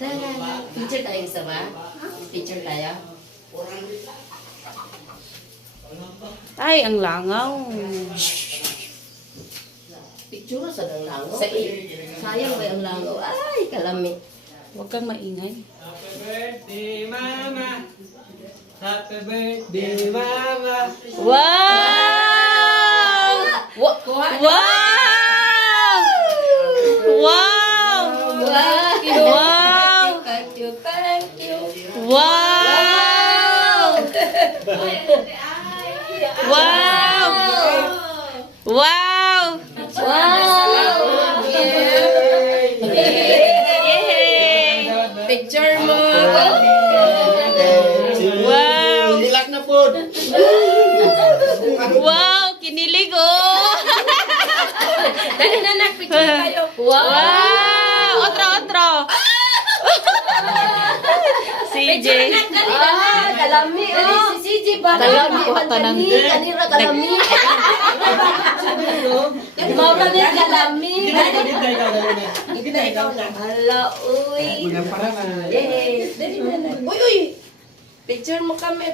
Tara, picture tayo isa ba? Picture tayo. Ay, ang langaw. Picture sa ng langaw. Sayang ba yung langaw? Ay, kalami. Huwag kang maingay. Happy birthday, Mama! Happy birthday, Mama! Wow! Kuha. Wow! Wow! Wow! Thank you, thank you. Wow! Wow! Wow! Wow! Yay! Picture mo. Wow! Ilak na po! Wow! Kinilig oh! Dali na nag-picture tayo. Wow! Otro! CJ. Kalami. Si CJ ba? Kalami. Kanira kalami. Mama na kalami. Hindi na ikaw na. Hala, uy. Mga parang Yay. Dali na. Uy. Picture mo kami,